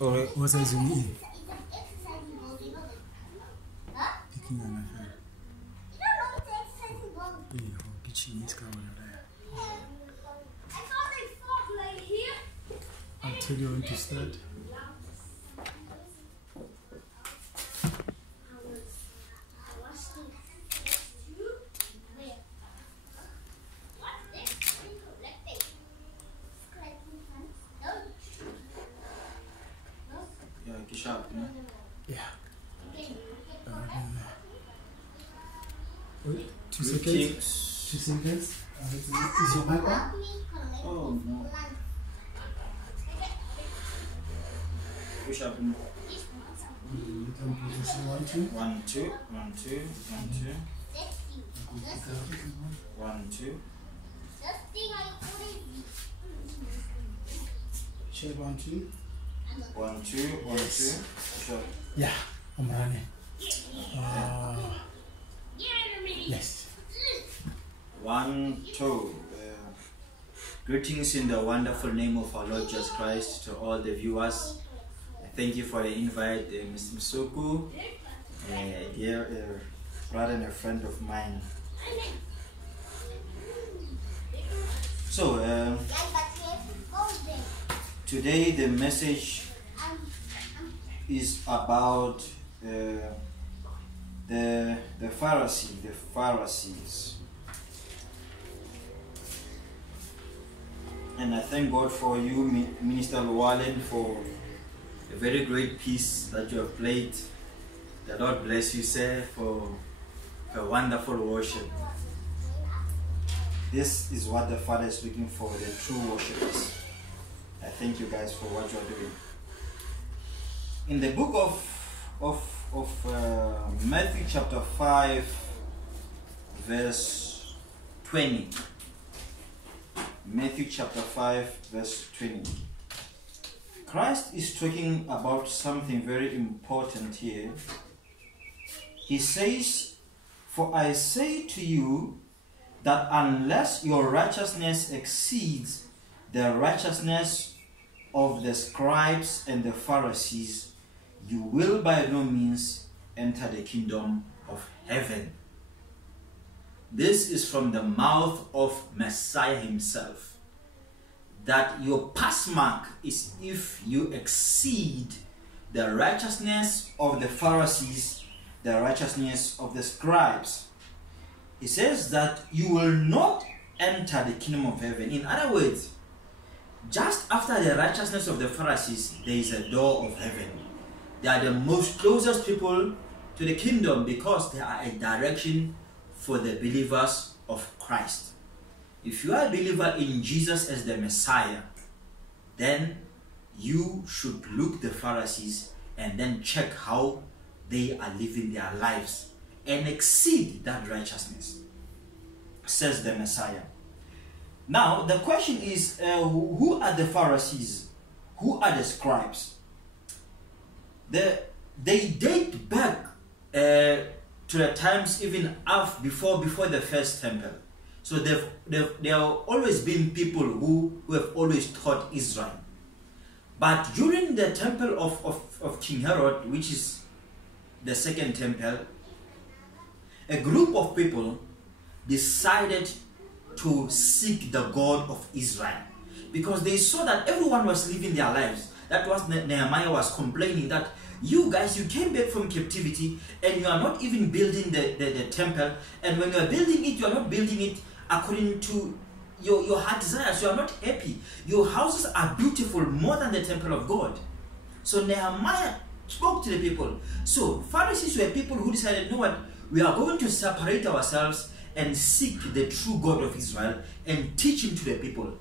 Or what size you need? Picking an affair. I'll tell you when to start. Yeah. Wait, 2 seconds. 2 seconds. Is your mic on? Oh no. Push up. 1, 2. 1, 2, 1, 2, 1, 2. 1, 2. Check 1, 2. 1, 2, 1, 2. Push up. Yeah, I'm running. Yes. 1, 2. Greetings in the wonderful name of our Lord Jesus Christ to all the viewers. Thank you for the invite, Mr. Msuku, dear brother and a friend of mine. So, today the message is about the Pharisees. And I thank God for you, Minister Llewellyn, for a very great piece that you have played. The Lord bless you, sir, for a wonderful worship. This is what the Father is looking for, the true worshipers. I thank you guys for what you are doing. In the book of Matthew chapter 5, verse 20. Matthew chapter 5, verse 20. Christ is talking about something very important here. He says, "For I say to you that unless your righteousness exceeds the righteousness of the scribes and the Pharisees, you will by no means enter the kingdom of heaven." This is from the mouth of Messiah himself. That your pass mark is if you exceed the righteousness of the Pharisees, the righteousness of the scribes. He says that you will not enter the kingdom of heaven. In other words, just after the righteousness of the Pharisees, there is a door of heaven. They are the most closest people to the kingdom because they are a direction for the believers of Christ. If you are a believer in Jesus as the Messiah, then you should look the Pharisees and then check how they are living their lives and exceed that righteousness, says the Messiah. Now, the question is, who are the Pharisees? Who are the scribes? They date back to the times even before the first temple. So there have always been people who have always taught Israel. But during the temple of King Herod, which is the second temple, a group of people decided to seek the God of Israel because they saw that everyone was living their lives. That was Nehemiah was complaining that you guys, you came back from captivity and you are not even building the temple, and when you are building it, you are not building it according to your heart desires. You are not happy. Your houses are beautiful more than the temple of God. So Nehemiah spoke to the people. So Pharisees were people who decided, you know what, we are going to separate ourselves and seek the true God of Israel and teach him to the people.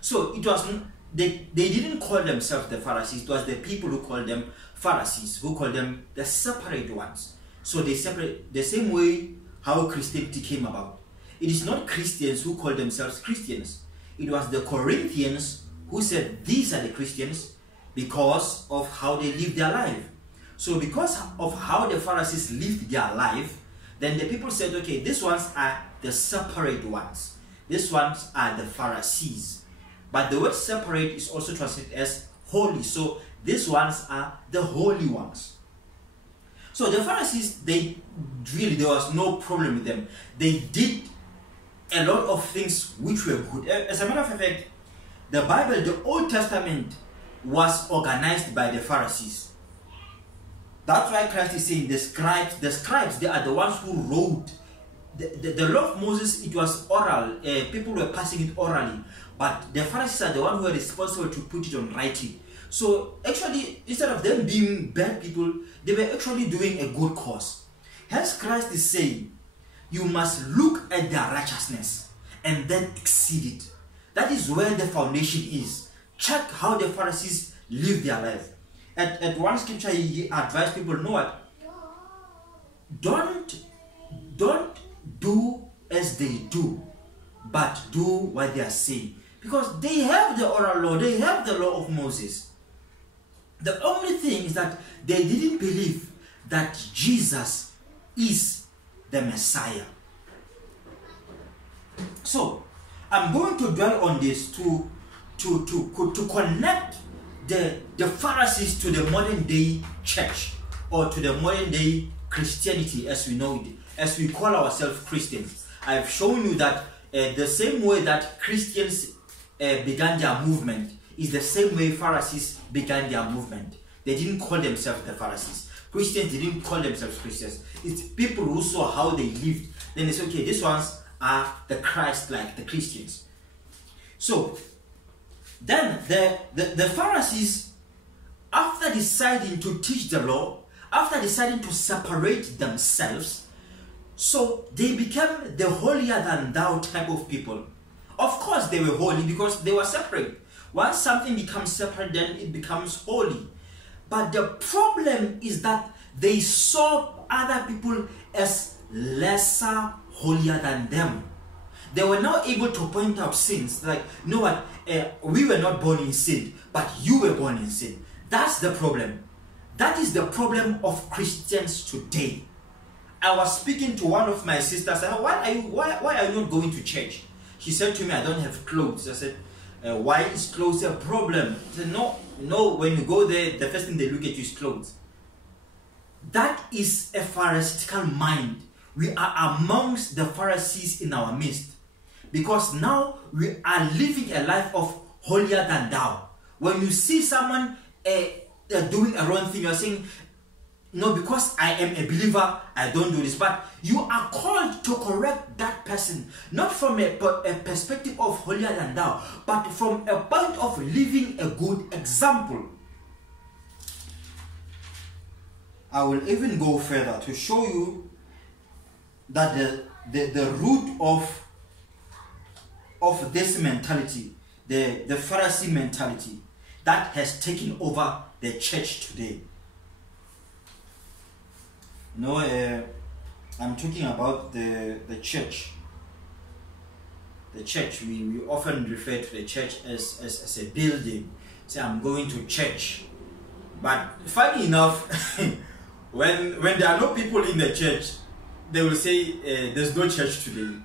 So it was, they didn't call themselves the Pharisees. It was the people who called them Pharisees, who called them the separate ones. So they separate the same way how Christianity came about. It is not Christians who call themselves Christians. It was the Corinthians who said these are the Christians because of how they live their life. So because of how the Pharisees lived their life, then the people said, okay, these ones are the separate ones. These ones are the Pharisees. But the word separate is also translated as holy. So These ones are the holy ones. So the Pharisees, there was no problem with them. They did a lot of things which were good. As a matter of fact, the Bible, the Old Testament, was organized by the Pharisees. That's why Christ is saying the scribes, they are the ones who wrote. The law of Moses, it was oral. People were passing it orally. But the Pharisees are the ones who are responsible to put it on writing. So actually, instead of them being bad people, they were actually doing a good cause. Hence Christ is saying, you must look at their righteousness and then exceed it. That is where the foundation is. Check how the Pharisees live their life. At one scripture, he advised people, know what? Don't do as they do, but do what they are saying. Because they have the oral law, they have the law of Moses. The only thing is that they didn't believe that Jesus is the Messiah. So, I'm going to dwell on this to connect the Pharisees to the modern day church, or to the modern day Christianity as we know it, as we call ourselves Christians. I've shown you that the same way that Christians began their movement is the same way Pharisees began their movement. They didn't call themselves the Pharisees. Christians didn't call themselves Christians. It's people who saw how they lived. Then they say, okay, these ones are the Christ-like, the Christians. So, then the Pharisees, after deciding to teach the law, after deciding to separate themselves, so they became the holier than thou type of people. Of course they were holy because they were separate. Once something becomes separate, then it becomes holy. But the problem is that they saw other people as lesser holier than them. They were not able to point out sins. Like, you know what, we were not born in sin, but you were born in sin. That's the problem. That is the problem of Christians today. I was speaking to one of my sisters. I said, why are you not going to church? She said to me, I don't have clothes. I said, why is clothes a problem? She said, no, when you go there, the first thing they look at you is clothes. That is a Pharisaical mind. We are amongst the Pharisees in our midst. Because now we are living a life of holier than thou. When you see someone doing a wrong thing, you are saying, no, because I am a believer, I don't do this. But you are called to correct that person, not from a perspective of holier than thou, but from a point of living a good example. I will even go further to show you that the root of this mentality, the Pharisee mentality, that has taken over the church today. No, I'm talking about the church. The church, we often refer to the church as a building. Say, I'm going to church. But funny enough, when there are no people in the church, they will say there's no church today.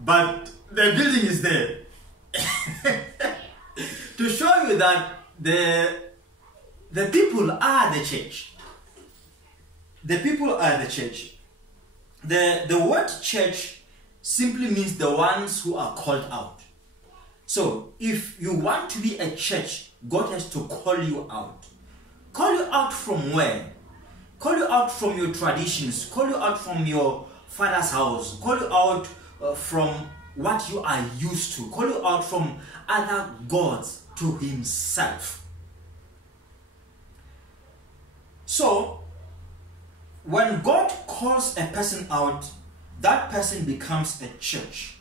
But the building is there. To show you that the people are the church. The people are the church. The word church simply means the ones who are called out. So if you want to be a church, God has to call you out. Call you out from where? Call you out from your traditions. Call you out from your father's house. Call you out from what you are used to. Call you out from other gods to himself. So, when God calls a person out, that person becomes a church.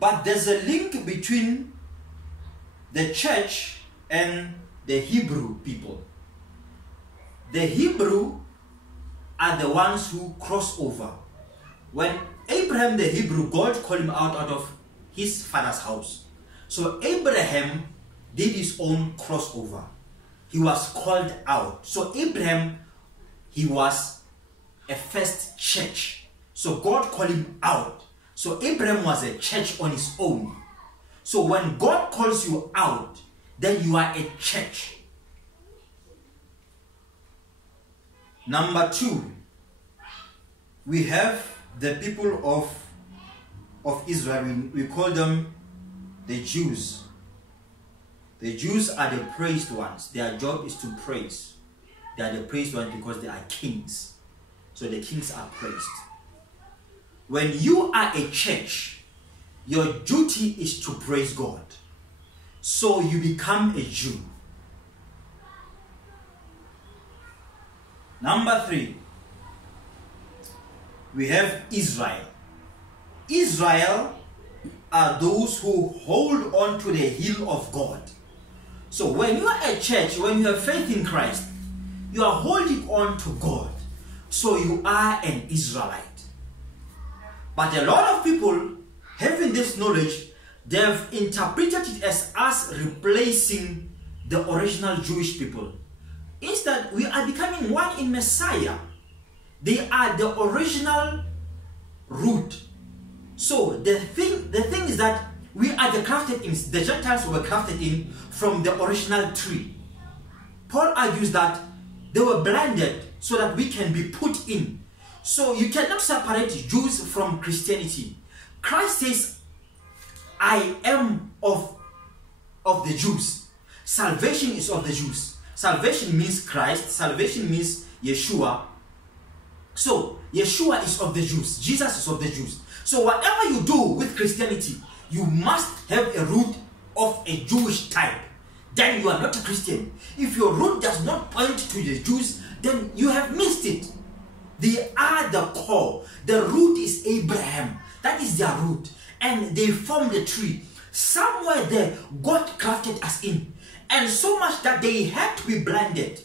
But there's a link between the church and the Hebrew people. The Hebrew are the ones who cross over. When Abraham the Hebrew, God called him out of his father's house. So Abraham did his own crossover. He was called out. So Abraham, he was a first church. So God called him out. So Abraham was a church on his own. So when God calls you out, then you are a church. Number 2, we have the people of Israel. We call them the Jews. The Jews are the praised ones. Their job is to praise. They are the praised ones because they are kings. So the kings are praised. When you are a church, your duty is to praise God. So you become a Jew. Number 3, we have Israel. Israel are those who hold on to the heel of God. So when you are a church, when you have faith in Christ, you are holding on to God. So you are an Israelite. But a lot of people having this knowledge, they've interpreted it as us replacing the original Jewish people. Instead, we are becoming one in Messiah. They are the original root. So the thing is that we are the crafted in, the Gentiles were crafted in from the original tree. Paul argues that they were blinded so that we can be put in. So you cannot separate Jews from Christianity. Christ says, I am of the Jews. Salvation is of the Jews. Salvation means Christ. Salvation means Yeshua. So Yeshua is of the Jews. Jesus is of the Jews. So whatever you do with Christianity, you must have a root of a Jewish type. Then you are not a Christian. If your root does not point to the Jews, then you have missed it. They are the core. The root is Abraham. That is their root. And they form the tree. Somewhere there, God crafted us in. And so much that they had to be blinded.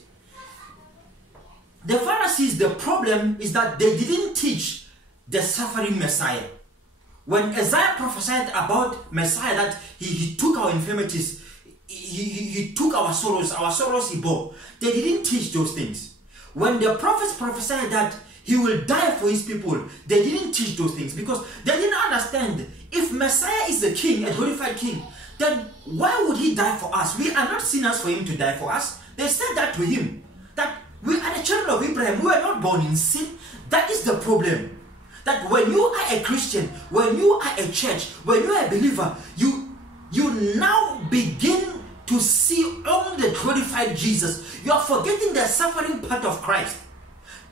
The Pharisees, the problem is that they didn't teach the suffering Messiah. When Isaiah prophesied about Messiah, that he took our infirmities, he took our sorrows he bore. They didn't teach those things. When the prophets prophesied that he will die for his people, they didn't teach those things because they didn't understand. If Messiah is a king, a glorified king, then why would he die for us? We are not sinners for him to die for us. They said that to him, that we are the children of Abraham. We were not born in sin. That is the problem. That when you are a Christian, when you are a church, when you are a believer, you now begin to see only the glorified Jesus. You are forgetting the suffering part of Christ.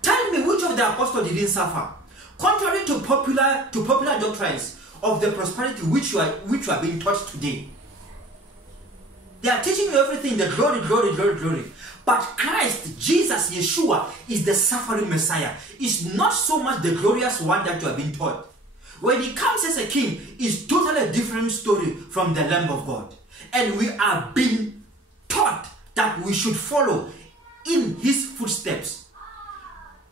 Tell me which of the apostles didn't suffer? Contrary to popular doctrines of the prosperity which you are being taught today. They are teaching you everything, the glory, glory, glory, glory. But Christ, Jesus, Yeshua, is the suffering Messiah. It's not so much the glorious one that you have been taught. When he comes as a king, it's totally a different story from the Lamb of God. And we are being taught that we should follow in his footsteps.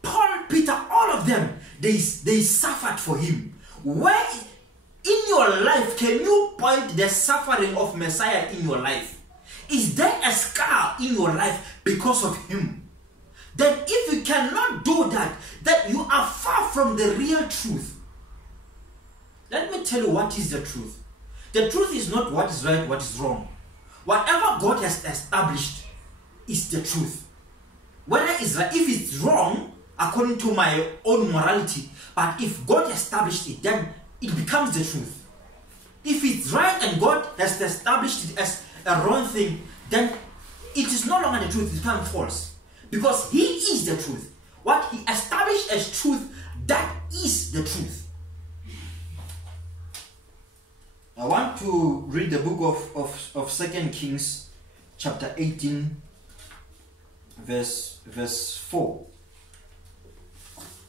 Paul, Peter, all of them, they suffered for him. Where in your life can you point the suffering of Messiah in your life? Is there a scar in your life because of him? Then if you cannot do that, then you are far from the real truth. Let me tell you what is the truth. The truth is not what is right, what is wrong. Whatever God has established is the truth. Whether it's right, if it's wrong, according to my own morality, but if God established it, then it becomes the truth. If it's right and God has established it as a wrong thing, then it is no longer the truth, it becomes false. Because he is the truth. What he established as truth, that is the truth. I want to read the book of 2 Kings chapter 18 verse 4.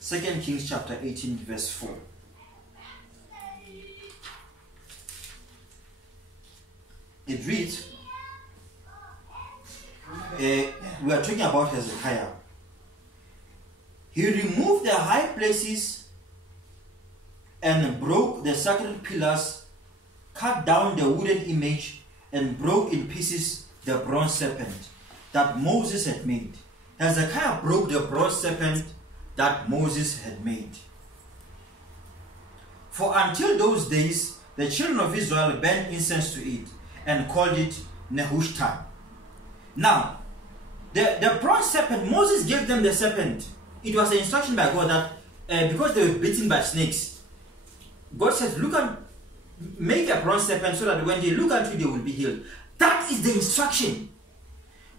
2 Kings chapter 18 verse 4. It reads, we are talking about Hezekiah. He removed the high places and broke the sacred pillars, cut down the wooden image, and broke in pieces the bronze serpent that Moses had made. Hezekiah broke the bronze serpent that Moses had made. For until those days, the children of Israel burned incense to it and called it Nehushtan. Now, the bronze serpent, Moses gave them the serpent it was an instruction by God that because they were bitten by snakes, God says, look and make a bronze serpent so that when they look at you, they will be healed. That is the instruction.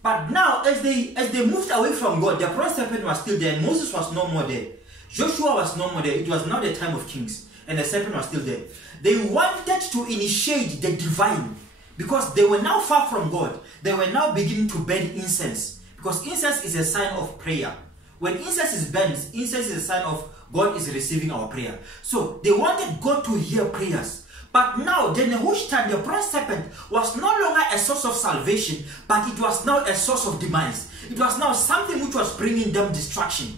But now, as they moved away from God, the bronze serpent was still there, and Moses was no more there. Joshua was no more there. It was now the time of kings, and the serpent was still there. They wanted to initiate the divine, because they were now far from God. They were now beginning to burn incense, because incense is a sign of prayer. When incense is burned, incense is a sign of God is receiving our prayer. So they wanted God to hear prayers. But now, the Nehushtan, the bronze serpent, was no longer a source of salvation, but it was now a source of demise. It was now something which was bringing them destruction.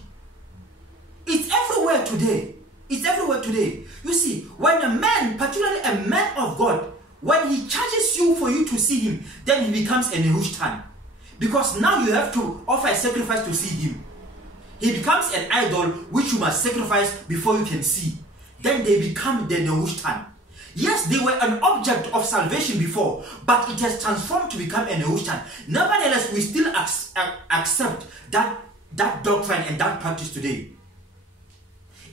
It's everywhere today. It's everywhere today. You see, when a man, particularly a man of God, when he charges you for you to see him, then he becomes a Nehushtan. Because now you have to offer a sacrifice to see him. He becomes an idol which you must sacrifice before you can see. Then they become the Nehushtan. Yes, they were an object of salvation before, but it has transformed to become a Nehushtan. Nevertheless, we still accept that doctrine and that practice today.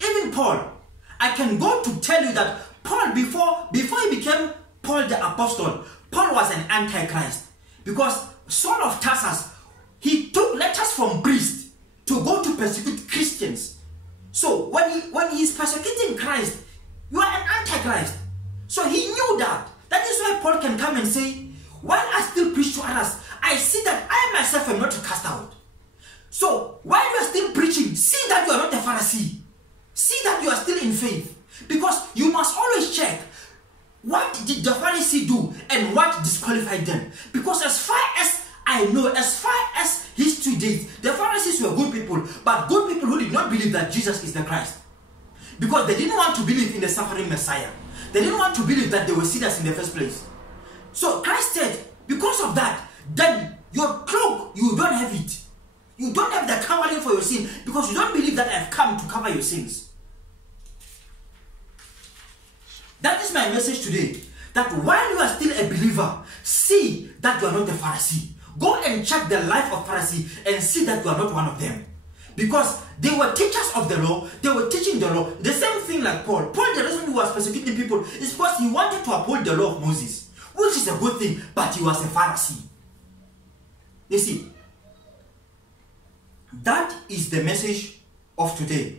Even Paul, I can go to tell you that Paul, before he became Paul the Apostle, Paul was an antichrist. Because Saul of Tarsus, he took letters from priests to go to persecute Christians. So when he's persecuting Christ, you are an antichrist. So he knew that. That is why Paul can come and say, while I still preach to others, I see that I myself am not cast out. So while you are still preaching, see that you are not a Pharisee. See that you are still in faith. Because you must always check, what did the Pharisee do and what disqualified them? Because as far as I know, as far as history dates, the Pharisees were good people, but good people who did not believe that Jesus is the Christ. Because they didn't want to believe in the suffering Messiah. They didn't want to believe that they were sinners in the first place. So Christ said, because of that, then your cloak, you don't have it. You don't have the covering for your sin because you don't believe that I have come to cover your sins. That is my message today. That while you are still a believer, see that you are not a Pharisee. Go and check the life of Pharisee and see that you are not one of them. Because they were teachers of the law, they were teaching the law. The same thing like Paul. Paul, the reason he was persecuting people is because he wanted to uphold the law of Moses, which is a good thing, but he was a Pharisee. You see, that is the message of today.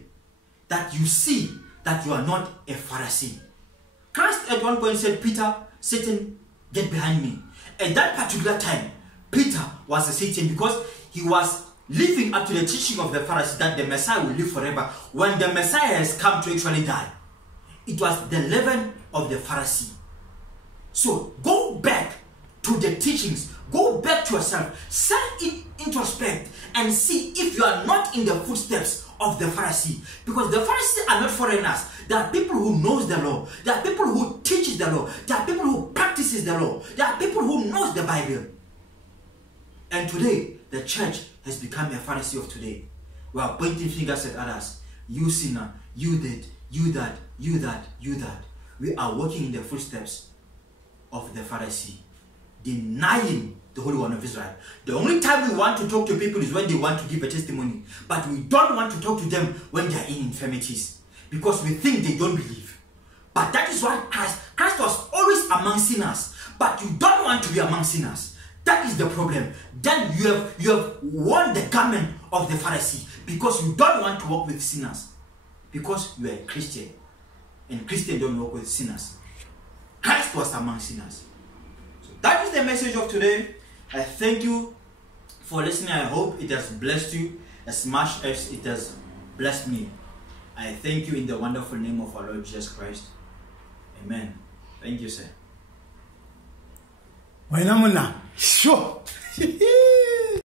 That you see that you are not a Pharisee. Christ at one point said, Peter, Satan, get behind me. At that particular time, Peter was a Satan because he was living up to the teaching of the Pharisees that the Messiah will live forever. When the Messiah has come to actually die, it was the leaven of the Pharisee. So go back to the teachings. Go back to yourself. Self-introspect and see if you are not in the footsteps of the Pharisee. Because the Pharisees are not foreigners. There are people who knows the law. There are people who teaches the law. There are people who practices the law. There are people who knows the Bible. And today, the church has become a Pharisee of today. We are pointing fingers at others. You sinner, you did, you that, you that, you that. We are walking in the footsteps of the Pharisee, denying the Holy One of Israel. The only time we want to talk to people is when they want to give a testimony. But we don't want to talk to them when they are in infirmities. Because we think they don't believe. But that is what Christ was always among sinners. But you don't want to be among sinners. That is the problem. Then you have worn the garment of the Pharisee because you don't want to walk with sinners. Because you are a Christian. And Christians don't walk with sinners. Christ was among sinners. So that is the message of today. I thank you for listening. I hope it has blessed you as much as it has blessed me. I thank you in the wonderful name of our Lord Jesus Christ. Amen. Thank you, sir. Why not? Sure.